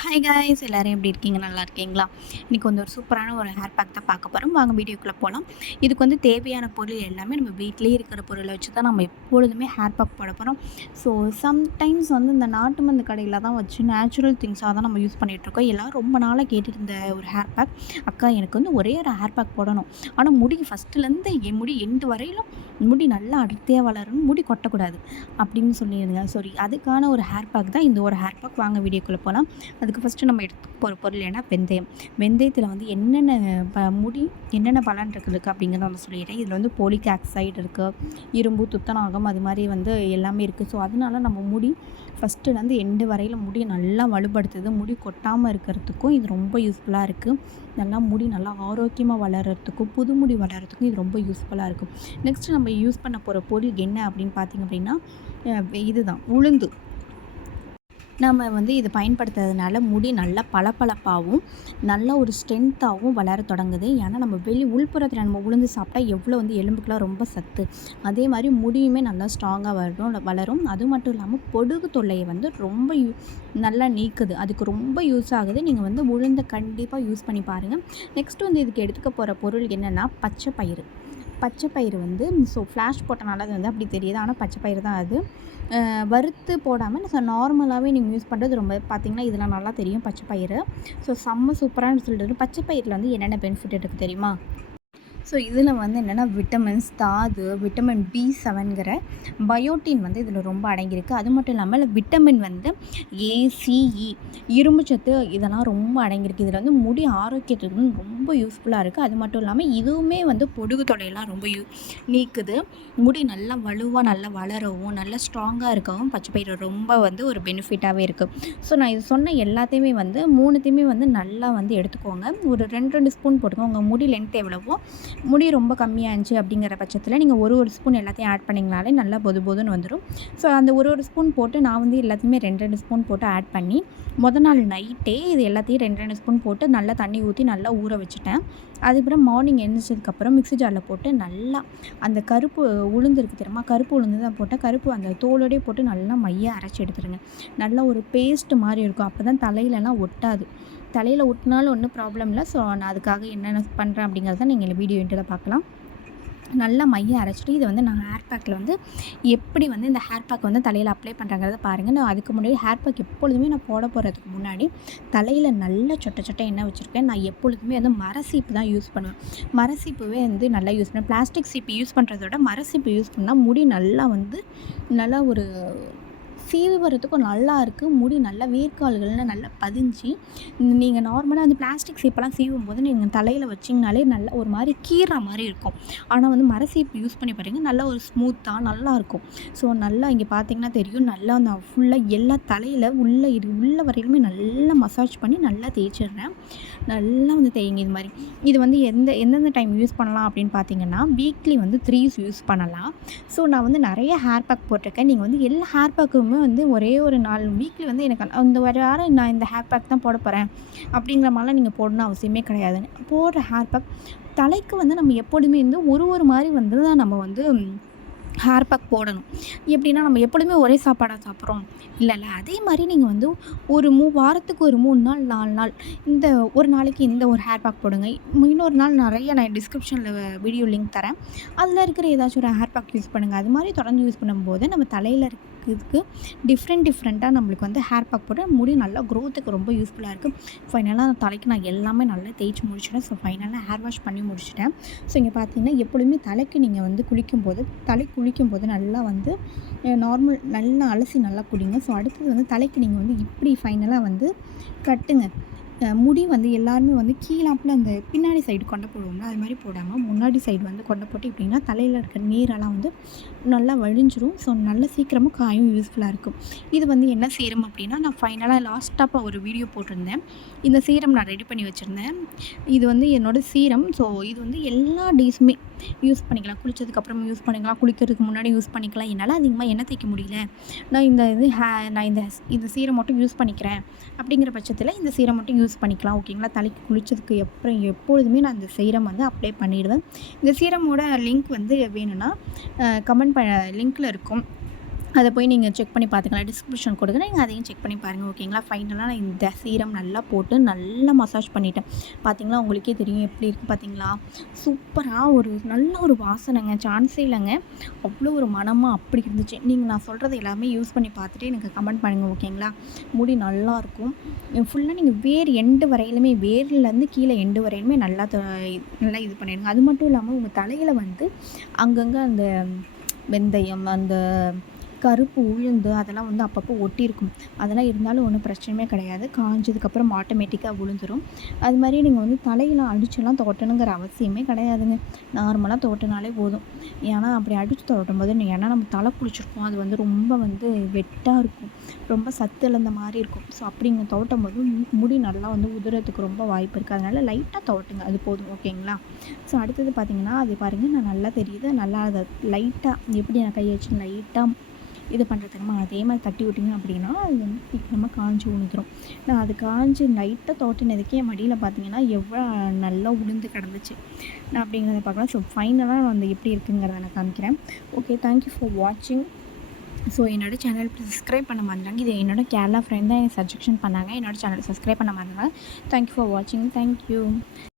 Hi guys, எல்லோரும் எப்படி இருக்கீங்க? நல்லா இருக்கீங்களா? இன்றைக்கி வந்து ஒரு சூப்பரான ஒரு ஹேர் பேக் தான் பார்க்க போகிறோம். வாங்க வீடியோக்குள்ளே போகலாம். இதுக்கு வந்து தேவையான பொருள் எல்லாமே நம்ம வீட்டிலேயே இருக்கிற பொருளை வச்சு தான் நம்ம எப்பொழுதுமே ஹேர் பேக் போட போகிறோம். ஸோ சம்டைம்ஸ் வந்து இந்த நாட்டு மருந்து கடையில் தான் வச்சு நேச்சுரல் திங்ஸாக தான் நம்ம யூஸ் பண்ணிகிட்ருக்கோம். எல்லோரும் ரொம்ப நாளாக கேட்டுட்டு இருந்த ஒரு ஹேர் பேக், அக்கா எனக்கு வந்து ஒரே ஒரு ஹேர் பேக் போடணும், ஆனால் முடி ஃபஸ்ட்டுலேருந்து என் முடி எண்டு வரையிலும் முடி நல்லா அடர்த்தியாக வளரணும், முடி கொட்டக்கூடாது அப்படின்னு சொல்லியிருந்தேன். சாரி, அதுக்கான ஒரு ஹேர் பேக் தான் இந்த ஒரு ஹேர் பேக். வாங்க வீடியோக்குள்ளே போகலாம். அதுக்கு ஃபஸ்ட்டு நம்ம எடுத்து போகிற பொருள் என்ன, வெந்தயம். வெந்தயத்தில் வந்து என்னென்ன முடி என்னென்ன பலன் இருக்குது அப்படிங்கிறத வந்து சொல்லிடுறேன். இதில் வந்து போலிக் ஆக்சைடு இருக்குது, இரும்பு, துத்தநாகம், அது மாதிரி வந்து எல்லாமே இருக்குது. ஸோ அதனால நம்ம முடி ஃபஸ்ட்டுலேருந்து எண்டு வரையில் முடி நல்லா வலுப்படுத்துது. முடி கொட்டாமல் இருக்கிறதுக்கும் இது ரொம்ப யூஸ்ஃபுல்லாக இருக்குது. நல்லா முடி நல்லா ஆரோக்கியமாக வளர்கிறதுக்கும் புது முடி வளர்கிறதுக்கும் இது ரொம்ப யூஸ்ஃபுல்லாக இருக்கும். நெக்ஸ்ட்டு நம்ம யூஸ் பண்ண போகிற பொருள் என்ன அப்படின்னு பார்த்திங்க அப்படின்னா, இதுதான் உளுந்து. நம்ம வந்து இதை பயன்படுத்துறதுனால முடி நல்லா பளபளப்பாகவும் நல்ல ஒரு ஸ்ட்ரென்த்தாகவும் வளர தொடங்குது. ஏன்னா நம்ம உள்புறத்தில் நம்ம உளுந்து சாப்பிட்டா எவ்வளோ வந்து எலும்புக்கெலாம் ரொம்ப சத்து. அதே மாதிரி முடியுமே நல்லா ஸ்ட்ராங்காக வளரும். அது மட்டும் இல்லாமல் பொடுகு தொல்லையை வந்து ரொம்ப நல்லா நீக்குது. அதுக்கு ரொம்ப யூஸ் ஆகுது. நீங்கள் வந்து உளுந்தை கண்டிப்பாக யூஸ் பண்ணி பாருங்கள். நெக்ஸ்ட் வந்து இதுக்கு எடுத்துக்க போகிற பொருள் என்னென்னா, பச்சை பயிறு. பச்சை பயிறு வந்து ஃப்ளாஷ் போட்டனால அது வந்து அப்படி தெரியுது, ஆனால் பச்சை பயிறு தான் அது. வறுத்து போடாமல் நார்மலாகவே நீங்கள் யூஸ் பண்ணுறது ரொம்ப பார்த்திங்கன்னா இதெல்லாம் நல்லா தெரியும் பச்சை பயிறு. ஸோ செம்ம சூப்பரானு சொல்லிட்டு பச்சை பயிரில் வந்து என்னென்ன பெனிஃபிட் இருக்குது தெரியுமா? ஸோ இதில் வந்து என்னென்னா விட்டமின்ஸ், தாது, விட்டமின் B7ங்கிற பயோட்டின் வந்து இதில் ரொம்ப அடங்கியிருக்கு. அது மட்டும் இல்லாமல் விட்டமின் வந்து ACE, இரும்புச்சத்து, இதெல்லாம் ரொம்ப அடங்கியிருக்கு. இதில் வந்து முடி ஆரோக்கியத்துக்கு ரொம்ப யூஸ்ஃபுல்லாக இருக்குது. அது மட்டும் இல்லாமல் இதுவுமே வந்து பொடுகு தொலையெல்லாம் ரொம்ப நீக்குது. முடி நல்லா வலுவாக நல்லா வளரவும் நல்லா ஸ்ட்ராங்காக இருக்கவும் பச்சை பயிறு ரொம்ப வந்து ஒரு பெனிஃபிட்டாகவே இருக்குது. ஸோ நான் இது சொன்ன எல்லாத்தையுமே வந்து மூணுத்தையுமே வந்து நல்லா வந்து எடுத்துக்கோங்க. ஒரு 2 ஸ்பூன் போட்டுக்கோங்க. உங்கள் முடி லென்த் எவ்வளவோ, முடி ரொம்ப கம்மியாக இருந்துச்சு அப்படிங்கிற பட்சத்தில் நீங்கள் ஒரு ஸ்பூன் எல்லாத்தையும் ஆட் பண்ணிங்கனாலே நல்லா பொதுன்னு வந்துடும். ஸோ அந்த ஒரு ஸ்பூன் போட்டு நான் வந்து எல்லாத்தையுமே 2 ஸ்பூன் போட்டு ஆட் பண்ணி நாள் நைட்டே இது எல்லாத்தையும் 2 ஸ்பூன் போட்டு நல்லா தண்ணி ஊற்றி நல்லா ஊற வச்சுட்டேன். அதுக்கப்புறம் மார்னிங் எழுந்திரிச்சதுக்கப்புறம் மிக்ஸி ஜாரில் போட்டு நல்லா அந்த கருப்பு உளுந்து இருக்குது தெரியுமா, கருப்பு உளுந்து தான் போட்டேன். கருப்பு அந்த தோலோடையே போட்டு நல்லா மையாக அரைச்சி எடுத்துருங்க. நல்லா ஒரு பேஸ்ட் மாதிரி இருக்கும். அப்போ தான் தலையிலலாம் ஒட்டாது. தலையில் ஒட்டினாலும் ஒன்றும் ப்ராப்ளம் இல்லை. ஸோ நான் அதுக்காக என்னென்ன பண்ணுறேன் அப்படிங்கிறத நீங்கள் வீடியோ எண்டில் பார்க்கலாம். நல்லா மைய அரைச்சிட்டு இதை வந்து நான் ஹேர் பேக்கில் வந்து எப்படி வந்து இந்த ஹேர் பேக் வந்து தலையில் அப்ளை பண்ணுறாங்கிறத பாருங்கள். நான் அதுக்கு முன்னாடி ஹேர் பேக் எப்பொழுதுமே நான் போட போகிறதுக்கு முன்னாடி தலையில் நல்ல சொட்டை எண்ணெய் வச்சுருக்கேன். நான் எப்பொழுதுமே வந்து மரசீப்பு தான் யூஸ் பண்ணுவேன். மரசீப்புவே வந்து நல்லா யூஸ் பண்ணுவேன். பிளாஸ்டிக் சீப்பு யூஸ் பண்ணுறதோட மரசீப்பு யூஸ் பண்ணால் முடி நல்லா ஒரு சீவுறதுக்கும் நல்லா இருக்குது. முடி நல்லா வேர்க்கால்கள்னு நல்லா பதிஞ்சு, நீங்கள் நார்மலாக வந்து பிளாஸ்டிக் சீப்பெல்லாம் சீவும் போது நீங்கள் தலையில் வச்சிங்கனாலே நல்லா ஒரு மாதிரி கீற மாதிரி இருக்கும். ஆனால் வந்து மர சீப்பு யூஸ் பண்ணி பாருங்கள், நல்லா ஒரு ஸ்மூத்தாக நல்லாயிருக்கும். ஸோ நல்லா இங்கே பார்த்தீங்கன்னா தெரியும், நல்லா நான் ஃபுல்லாக எல்லா தலையில் உள்ள வரையிலுமே நல்லா மசாஜ் பண்ணி நல்லா தேய்ச்சிடுறேன். நல்லா வந்து தேய்ங்க இது மாதிரி. இது வந்து எந்தெந்த டைம் யூஸ் பண்ணலாம் அப்படின்னு பார்த்தீங்கன்னா, வீக்லி வந்து 3 யூஸ் பண்ணலாம். ஸோ நான் வந்து நிறைய ஹேர் பேக் போட்டிருக்கேன். நீங்கள் வந்து எல்லா ஹேர் பேக்குமே வந்து ஒரே ஒரு நாள் வீக்லி வந்து எனக்கு இந்த வாரம் நான் இந்த ஹேர் பேக் தான் போட போகிறேன் அப்படிங்கிற மாதிரிலாம் நீங்கள் போடணும் அவசியமே கிடையாது. போடுற ஹேர் பேக் தலைக்கு வந்து நம்ம எப்பொழுதுமே வந்து ஒரு மாதிரி வந்து தான் நம்ம வந்து ஹேர் பேக் போடணும். எப்படின்னா நம்ம எப்பொழுதுமே ஒரே சாப்பாடாக சாப்பிட்றோம் இல்லைல்ல, அதே மாதிரி நீங்கள் வந்து ஒரு வாரத்துக்கு ஒரு 3 நாள் 4 நாள் இந்த ஒரு நாளைக்கு இந்த ஒரு ஹேர் பேக் போடுங்க. இன்னொரு நாள் நிறைய நான் டிஸ்கிரிப்ஷனில் வீடியோ லிங்க் தரேன், அதில் இருக்கிற ஏதாச்சும் ஒரு ஹேர் பேக் யூஸ் பண்ணுங்கள். அது மாதிரி தொடர்ந்து யூஸ் பண்ணும்போது நம்ம தலையில் இருக்கிறதுக்கு டிஃப்ரெண்ட்டாக நம்மளுக்கு வந்து ஹேர் பேக் போட்டு முடி நல்லா க்ரோத்துக்கு ரொம்ப யூஸ்ஃபுல்லாக இருக்குது. ஃபைனலாக தலைக்கு நான் எல்லாமே நல்லா தேய்ச்சி முடிச்சிட்டேன். ஸோ ஃபைனலாக ஹேர் வாஷ் பண்ணி முடிச்சிட்டேன். ஸோ இங்கே பார்த்தீங்கன்னா எப்பொழுதுமே தலைக்கு நீங்கள் வந்து குளிக்கும்போது நல்லா வந்து நார்மல் நல்லா அலசி நல்லா குடிங்க. ஸோ அடுத்தது வந்து தலைக்கு நீங்கள் வந்து இப்படி ஃபைனலாக வந்து கட்டுங்க. முடி வந்து எல்லாருமே வந்து கீழாப்பில் அந்த பின்னாடி சைடு கொண்டை போடுவோம்ல, அது மாதிரி போடாமல் முன்னாடி சைடு வந்து கொண்டை போட்டு இப்படின்னா தலையில் இருக்கிற நீரெல்லாம் வந்து நல்லா வழிஞ்சிரும். ஸோ நல்லா சீக்கிரமாக காயும் யூஸ்ஃபுல்லாக இருக்கும். இது வந்து என்ன சீரம் அப்படின்னா, நான் ஃபைனலாக லாஸ்ட்டாக ஒரு வீடியோ போட்டிருந்தேன். இந்த சீரம் நான் ரெடி பண்ணி வச்சுருந்தேன். இது வந்து என்னோடய சீரம். ஸோ இது வந்து எல்லா டேஸுமே யூஸ் பண்ணிக்கலாம். குளித்ததுக்கப்புறம் யூஸ் பண்ணிக்கலாம், குளிக்கிறதுக்கு முன்னாடி யூஸ் பண்ணிக்கலாம். என்னால் அதிகமாக எண்ணெய் தேய்க்க முடியல, நான் இந்த சீரம் மட்டும் யூஸ் பண்ணிக்கிறேன் அப்படிங்கிற பட்சத்தில் இந்த சீரம் மட்டும் யூஸ் பண்ணிக்கலாம். ஓகேங்களா? தலைக்கு குளித்ததுக்கு எப்பொழுதுமே நான் இந்த சீரம் வந்து அப்ளை பண்ணிடுவேன். இந்த சீரமோட லிங்க் வந்து வேணும்னா கமெண்ட் லிங்க்கில் இருக்கும். அதை போய் நீங்கள் செக் பண்ணி பார்த்துக்கலாம். டிஸ்கிரிப்ஷன் கொடுக்குறேன், நீங்கள் அதையும் செக் பண்ணி பாருங்கள். ஓகேங்களா? ஃபைனலாக நான் இந்த சீரம் நல்லா போட்டு நல்லா மசாஜ் பண்ணிட்டேன். பார்த்தீங்களா, உங்களுக்கே தெரியும் எப்படி இருக்குது பார்த்தீங்களா? சூப்பராக ஒரு நல்ல ஒரு வாசனைங்க, சான்ஸே இல்லைங்க. அவ்வளோ ஒரு மணமாக அப்படி இருந்துச்சு. நீங்கள் நான் சொல்கிறது எல்லாமே யூஸ் பண்ணி பார்த்துட்டு எனக்கு கமெண்ட் பண்ணுங்கள். ஓகேங்களா? முடி நல்லாயிருக்கும். ஃபுல்லாக நீங்கள் வேர் எண்டு வரையிலுமே, வேர்லேருந்து கீழே எண்டு வரையிலுமே நல்லா நல்லா இது பண்ணிடுங்க. அது மட்டும் இல்லாமல் உங்கள் தலையில் வந்து அங்கங்கே அந்த வெந்தயம், அந்த கருப்பு உளுந்து அதெல்லாம் வந்து அப்பப்போ ஒட்டியிருக்கும். அதெல்லாம் இருந்தாலும் ஒன்றும் பிரச்சனையுமே கிடையாது. காஞ்சதுக்கப்புறம் ஆட்டோமேட்டிக்காக உளுந்துரும். அது மாதிரி நீங்கள் வந்து தலையில் அடிச்சுலாம் துவட்டணுங்கிற அவசியமே கிடையாதுங்க. நார்மலாக துவட்டினாலே போதும். ஏன்னா அப்படி அடித்து துவட்டும்போது ஏன்னா நம்ம தலை குளிச்சிருக்கோம், அது வந்து ரொம்ப வந்து வெட்டாக இருக்கும், ரொம்ப சத்து இழந்த மாதிரி இருக்கும். ஸோ அப்படிங்க துவட்டும் போது முடி நல்லா வந்து உதிரத்துக்கு ரொம்ப வாய்ப்பு இருக்குது. அதனால் லைட்டாக துவட்டுங்க, அது போதும். ஓகேங்களா? ஸோ அடுத்தது பார்த்திங்கன்னா, அது பாருங்கள், நான் நல்லா தெரியுது. நல்லா அதை லைட்டாக எப்படி நான் கையை வச்சு லைட்டாக இது பண்ணுறதுக்குமா அதே மாதிரி தட்டி விட்டிங்க அப்படின்னா அது வந்து சீக்கிரமாக காஞ்சி உழுந்துடும். நான் அது காஞ்சி லைட்டாக துவட்டினதுக்கே என் மடியில் பார்த்தீங்கன்னா எவ்வளோ நல்லா உளுந்து கிடந்துச்சு. நான் அப்படிங்கிறத பார்க்கலாம். ஸோ ஃபைனலாக நான் வந்து எப்படி இருக்குங்கிறத நான் காமிக்கிறேன். ஓகே, தேங்க்யூ ஃபார் வாட்சிங். ஸோ என்னோடய சேனல் சப்ஸ்கிரைப் பண்ண மாட்டாங்க. இது என்னோடய கேரளா ஃப்ரெண்ட் தான் எனக்கு சஜெக்ஷன் பண்ணாங்க. என்னோடய சேனல் சப்ஸ்கிரைப் பண்ண மாட்டாங்க. தேங்க்யூ ஃபார் வாட்சிங். தேங்க்யூ.